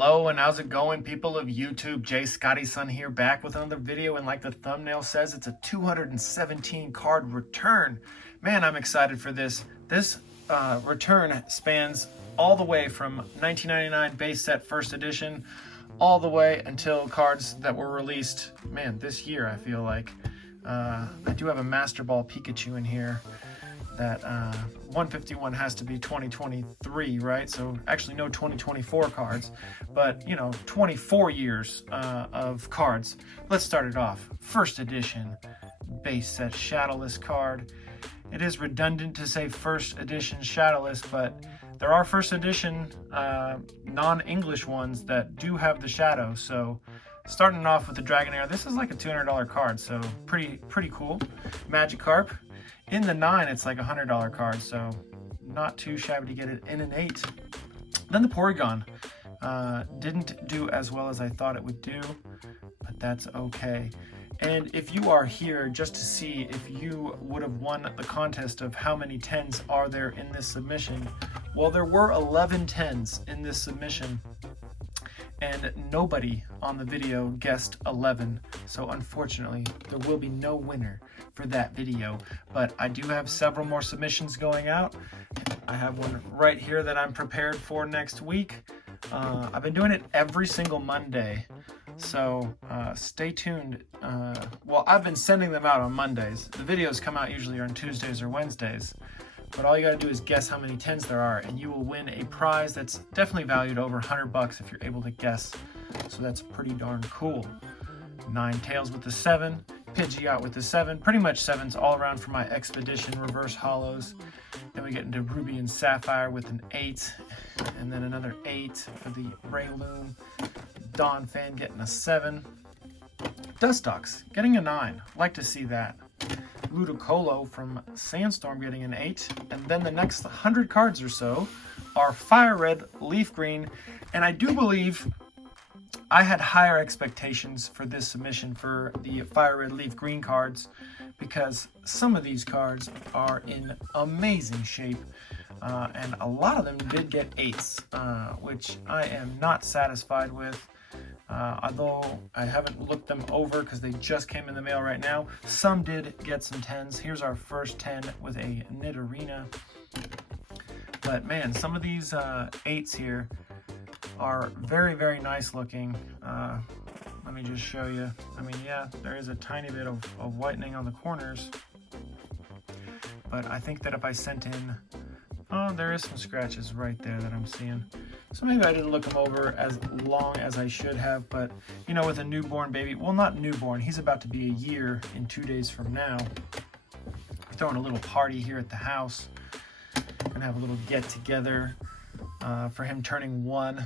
Hello and how's it going, people of YouTube? Jay Scotty's son here, back with another video, and like the thumbnail says, it's a 217 card return. Man, I'm excited for this. This return spans all the way from 1999 base set first edition all the way until cards that were released, man, this year. I feel like I do have a Master Ball Pikachu in here. That 151 has to be 2023, right? So actually no 2024 cards, but you know, 24 years of cards. Let's start it off. First edition base set shadowless card. It is redundant to say first edition shadowless, but there are first edition non-English ones that do have the shadow. So starting off with the Dragonair, this is like a $200 card, so pretty cool. Magikarp. In the 9, it's like a $100 card, so not too shabby to get it in an 8. Then the Porygon didn't do as well as I thought it would do, but that's okay. And if you are here just to see if you would have won the contest of how many 10s are there in this submission, well, there were 11 10s in this submission, and nobody on the video guessed 11, so unfortunately there will be no winner for that video. But I do have several more submissions going out. I have one right here that I'm prepared for next week. I've been doing it every single Monday, so stay tuned. Well, I've been sending them out on Mondays. The videos come out usually on Tuesdays or Wednesdays. But all you gotta do is guess how many 10s there are, and you will win a prize that's definitely valued over 100 bucks if you're able to guess. So that's pretty darn cool. Ninetales with the 7, Pidgeot with the 7, pretty much 7s all around for my Expedition reverse holos. Then we get into Ruby and Sapphire with an 8, and then another 8 for the Breloom. Donphan getting a 7. Dustox getting a 9, like to see that. Ludicolo from Sandstorm getting an 8, and then the next 100 cards or so are FireRed LeafGreen, and I do believe I had higher expectations for this submission for the FireRed LeafGreen cards, because some of these cards are in amazing shape, and a lot of them did get 8s, which I am not satisfied with. Although I haven't looked them over because they just came in the mail right now. Some did get some 10s. Here's our first 10 with a Nidorina. But man, some of these 8s here are very nice looking. Let me just show you. I mean, yeah, there is a tiny bit of whitening on the corners. But I think that if I sent in... Oh, there is some scratches right there that I'm seeing. So maybe I didn't look him over as long as I should have, but you know, with a newborn baby, well, not newborn, he's about to be a year in 2 days from now. We're throwing a little party here at the house. Gonna have a little get together for him turning 1.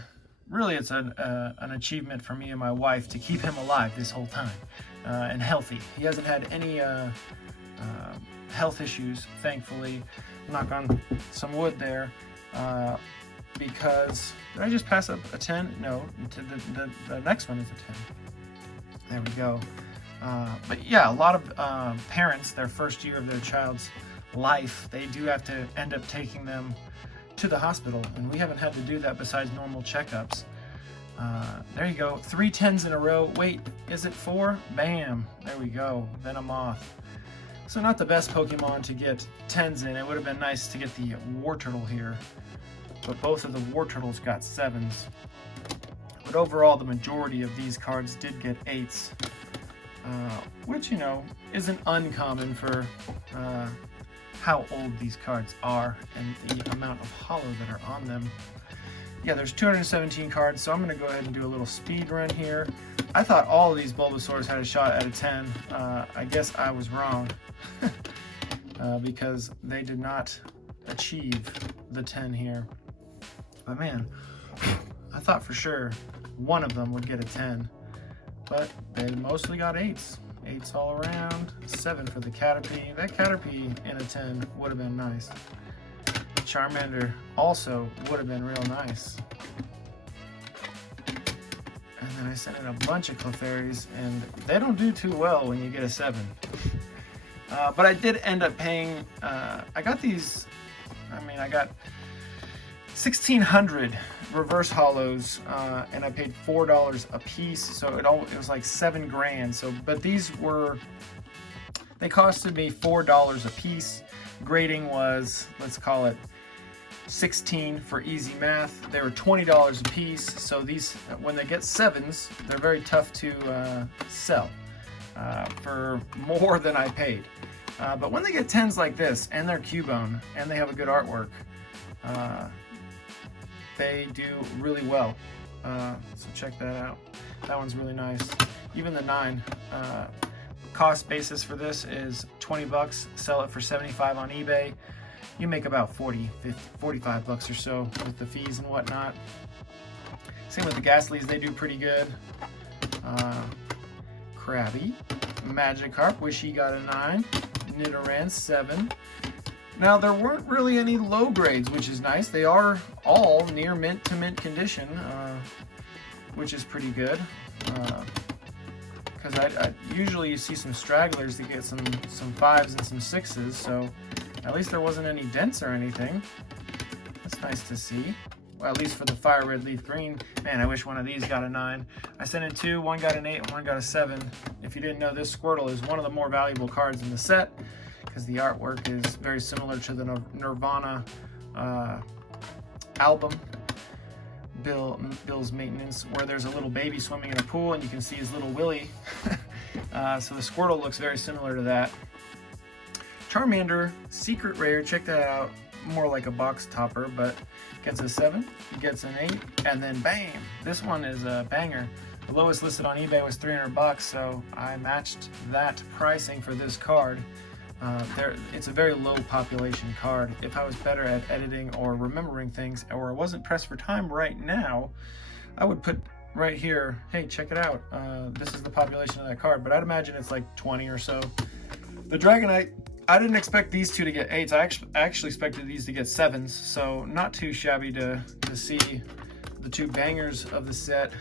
Really, it's an achievement for me and my wife to keep him alive this whole time and healthy. He hasn't had any health issues, thankfully. Knock on some wood there, because did I just pass up a 10? No, the next one is a 10. There we go. But yeah, a lot of parents, their first year of their child's life, they do have to end up taking them to the hospital, and we haven't had to do that besides normal checkups. There you go, 3 10s in a row. Wait, is it 4? Bam, there we go, Venomoth. So not the best Pokemon to get 10s in. It would have been nice to get the Wartortle here, but both of the Wartortles got 7s. But overall, the majority of these cards did get 8s, which, you know, isn't uncommon for how old these cards are and the amount of holo that are on them. Yeah, there's 217 cards, so I'm going to go ahead and do a little speed run here. I thought all of these Bulbasaurs had a shot at a 10. I guess I was wrong because they did not achieve the 10 here. But man, I thought for sure one of them would get a 10, but they mostly got 8s. 8s all around, 7 for the Caterpie. That Caterpie in a 10 would have been nice. Charmander also would have been real nice. And then I sent in a bunch of Clefairies, and they don't do too well when you get a 7. But I did end up paying, I got these, I mean, I got 1,600 reverse hollows, and I paid $4 a piece, so it was like 7 grand. So, but they costed me $4 a piece. Grading was, let's call it 16 for easy math. They were $20 a piece. So these, when they get 7s, they're very tough to sell for more than I paid. But when they get 10s like this, and they're Cubone, and they have a good artwork, they do really well. So check that out. That one's really nice. Even the 9. Cost basis for this is 20 bucks. Sell it for 75 on eBay. You make about 40, 50, 45 bucks or so with the fees and whatnot. Same with the Ghastlies, they do pretty good. Krabby, Magikarp, wish he got a 9. Nidoran, 7. Now, there weren't really any low grades, which is nice. They are all near mint to mint condition, which is pretty good. Because I usually you see some stragglers that get some 5s and some 6s, so at least there wasn't any dents or anything. That's nice to see. Well, at least for the FireRed LeafGreen. Man, I wish one of these got a 9. I sent in 2, one got an 8 and one got a 7. If you didn't know, this Squirtle is one of the more valuable cards in the set, because the artwork is very similar to the Nirvana album, Bill's Maintenance, where there's a little baby swimming in a pool and you can see his little willy. So the Squirtle looks very similar to that. Charmander, secret rare, check that out. More like a box topper, but gets a 7, gets an 8, and then bam! This one is a banger. The lowest listed on eBay was 300 bucks, so I matched that pricing for this card. It's a very low population card. If I was better at editing or remembering things, or I wasn't pressed for time right now, I would put right here, hey, check it out. This is the population of that card, but I'd imagine it's like 20 or so. The Dragonite, I didn't expect these two to get 8s. I actually expected these to get 7s, so not too shabby to see the 2 bangers of the set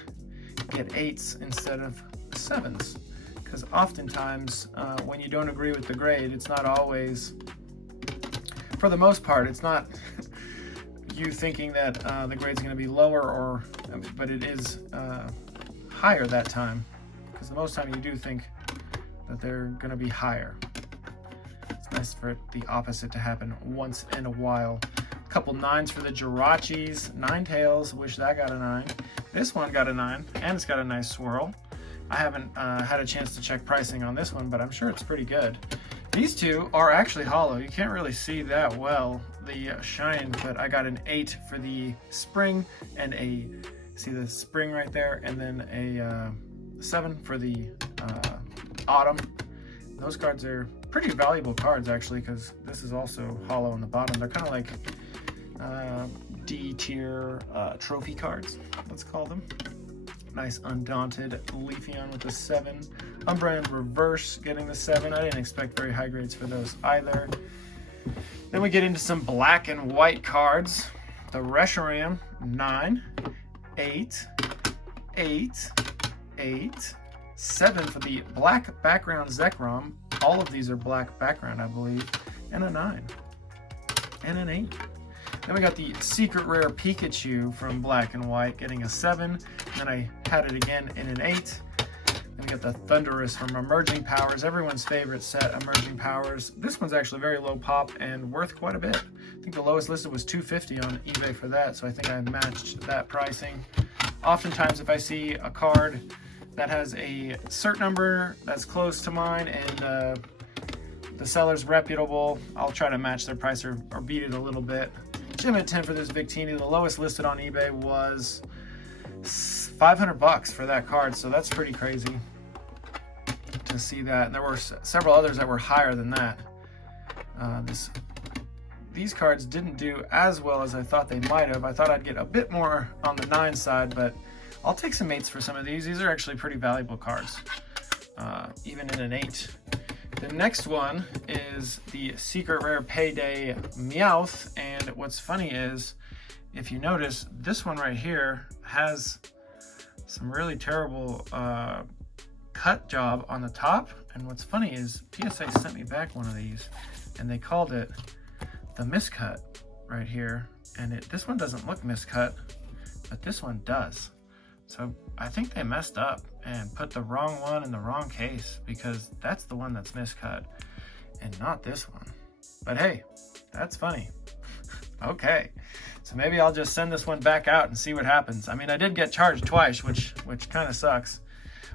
get 8s instead of 7s. Because oftentimes, when you don't agree with the grade, it's not always, for the most part, it's not you thinking that the grade's going to be lower, but it is higher that time. Because the most time you do think that they're going to be higher. It's nice for the opposite to happen once in a while. A couple 9s for the Jirachis. Ninetales, wish that got a 9. This one got a 9, and it's got a nice swirl. I haven't had a chance to check pricing on this one, but I'm sure it's pretty good. These two are actually hollow. You can't really see that well, the shine, but I got an 8 for the spring and see the spring right there, and then a 7 for the autumn. Those cards are pretty valuable cards, actually, because this is also hollow on the bottom. They're kind of like D tier trophy cards, let's call them. Nice Undaunted Leafeon with the 7. Umbra in reverse getting the 7. I didn't expect very high grades for those either. Then we get into some black and white cards. The Reshiram, 9, 8, 8, 8, 7 for the black background Zekrom. All of these are black background, I believe. And a 9. And an 8. Then we got the secret rare Pikachu from Black and White getting a 7. Then I had it again in an 8. Then we got the Thunderous from Emerging Powers, everyone's favorite set, Emerging Powers. This one's actually very low pop and worth quite a bit. I think the lowest listed was $250 on eBay for that, so I think I matched that pricing. Oftentimes if I see a card that has a cert number that's close to mine and the seller's reputable, I'll try to match their price or beat it a little bit. Gem at 10 for this Victini. The lowest listed on eBay was 500 bucks for that card, so that's pretty crazy to see that. And there were several others that were higher than that. These cards didn't do as well as I thought they might have. I thought I'd get a bit more on the 9 side, but I'll take some 8s for some of these. These are actually pretty valuable cards, even in an 8. The next one is the secret rare Payday Meowth, and what's funny is, if you notice, this one right here has some really terrible cut job on the top, and what's funny is PSA sent me back one of these, and they called it the Miscut right here, and this one doesn't look miscut, but this one does. So I think they messed up and put the wrong one in the wrong case, because that's the one that's miscut and not this one. But hey, that's funny. Okay, so maybe I'll just send this one back out and see what happens. I mean, I did get charged twice, which kind of sucks.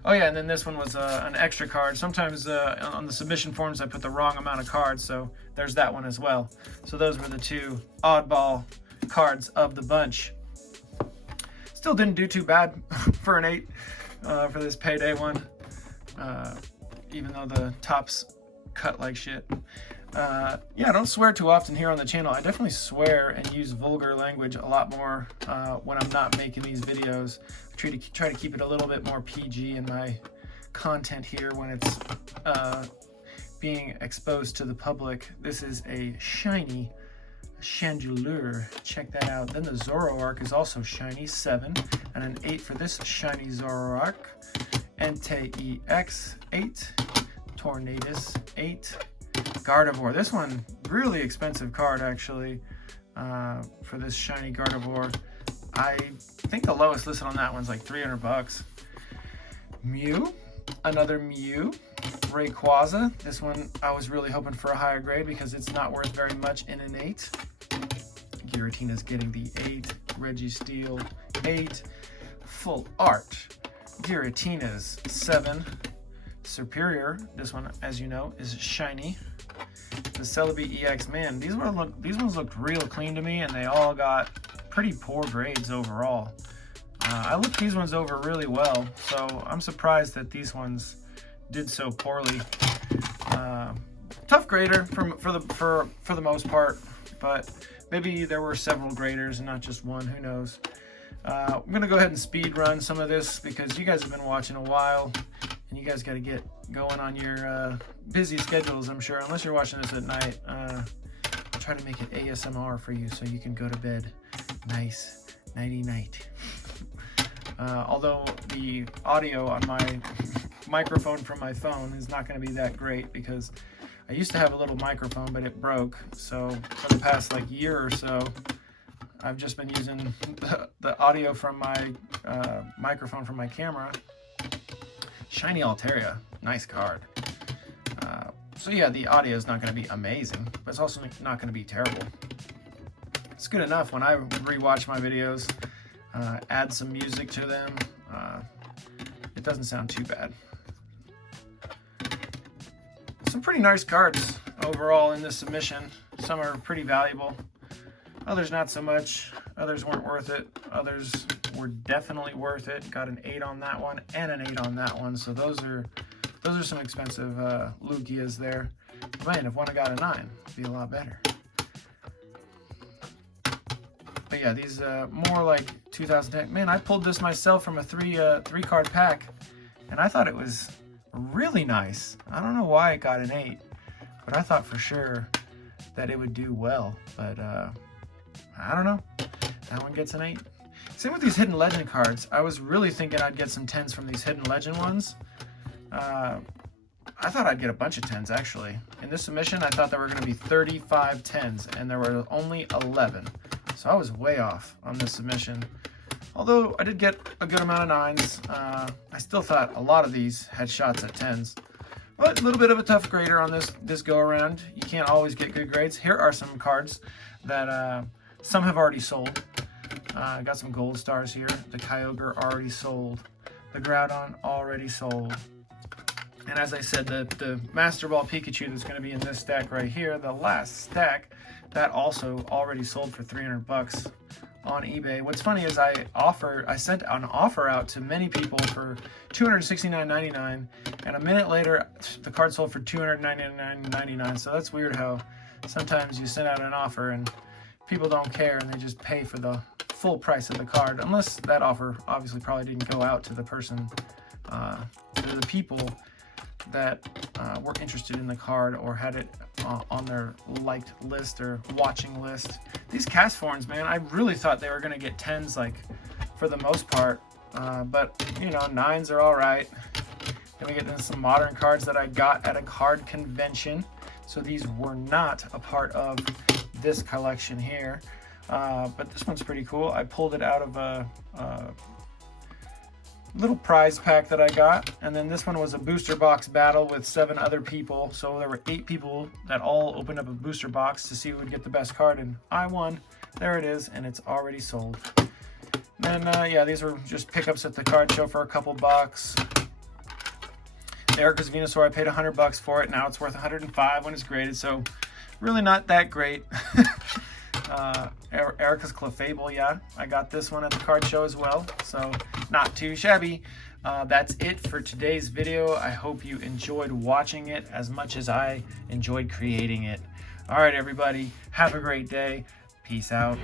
Oh yeah, and then this one was an extra card. Sometimes on the submission forms I put the wrong amount of cards, so there's that one as well. So those were the two oddball cards of the bunch. Still didn't do too bad for an 8 for this payday one, even though the top's cut like shit. Yeah, I don't swear too often here on the channel. I definitely swear and use vulgar language a lot more when I'm not making these videos. I try to keep it a little bit more PG in my content here when it's being exposed to the public. This is a shiny Chandelure. Check that out. Then the Zoroark is also shiny, 7, and an 8 for this shiny Zoroark. Entei EX, 8. Tornadus, 8. Gardevoir. This one, really expensive card actually, for this shiny Gardevoir. I think the lowest listed on that one's like 300 bucks. Mew, another Mew. Rayquaza. This one I was really hoping for a higher grade because it's not worth very much in an 8. Giratina's getting the 8. Registeel, 8. Full Art. Giratina's 7. Superior, this one, as you know, is shiny. The Celebi EX, man, these ones looked real clean to me, and they all got pretty poor grades overall. I looked these ones over really well, so I'm surprised that these ones did so poorly. Tough grader for the most part, but maybe there were several graders and not just one. Who knows? I'm gonna go ahead and speed run some of this because you guys have been watching a while, and you guys got to get going on your busy schedules, I'm sure. Unless you're watching this at night, I'll try to make it ASMR for you so you can go to bed nice, nighty night. Although the audio on my microphone from my phone is not going to be that great because I used to have a little microphone, but it broke. So for the past like year or so, I've just been using the audio from my microphone from my camera. Shiny Altaria, nice card. So yeah, the audio is not going to be amazing, but it's also not going to be terrible. It's good enough when I rewatch my videos, add some music to them. It doesn't sound too bad. Some pretty nice cards overall in this submission. Some are pretty valuable. Others not so much. Others weren't worth it. Others were definitely worth it. Got an 8 on that one and an 8 on that one. So those are some expensive Lugias there. Man, if one had got a 9, it'd be a lot better. But yeah, these more like 2010. Man, I pulled this myself from a three card pack, and I thought it was really nice. I don't know why it got an 8, but I thought for sure that it would do well. But I don't know. That one gets an 8. Same with these Hidden Legend cards. I was really thinking I'd get some 10s from these Hidden Legend ones. I thought I'd get a bunch of 10s actually. In this submission, I thought there were going to be 35 10s, and there were only 11. So I was way off on this submission. Although I did get a good amount of 9s, I still thought a lot of these had shots at 10s. But a little bit of a tough grader on this go around. You can't always get good grades. Here are some cards that some have already sold. I got some gold stars here. The Kyogre already sold. The Groudon already sold. And as I said, the Master Ball Pikachu that's going to be in this stack right here, the last stack, that also already sold for 300 bucks on eBay. What's funny is I sent an offer out to many people for $269.99, and a minute later the card sold for $299.99. So that's weird how sometimes you send out an offer and people don't care and they just pay for the full price of the card, unless that offer obviously probably didn't go out to the person, to the people that were interested in the card or had it on their liked list or watching list. These Castforms, man, I really thought they were going to get 10s, like, for the most part, but you know, 9s are all right. Then we get into some modern cards that I got at a card convention. So these were not a part of this collection here. But this one's pretty cool. I pulled it out of a little prize pack that I got, and then this one was a booster box battle with 7 other people. So there were 8 people that all opened up a booster box to see who would get the best card, and I won. There it is, and it's already sold. Then yeah, these were just pickups at the card show for a couple bucks. Erica's Venusaur, I paid $100 for it. Now it's worth $105 when it's graded, so really not that great. Erica's Clefable, yeah, I got this one at the card show as well, so not too shabby. That's it for today's video. I hope you enjoyed watching it as much as I enjoyed creating it. All right, everybody, have a great day. Peace out.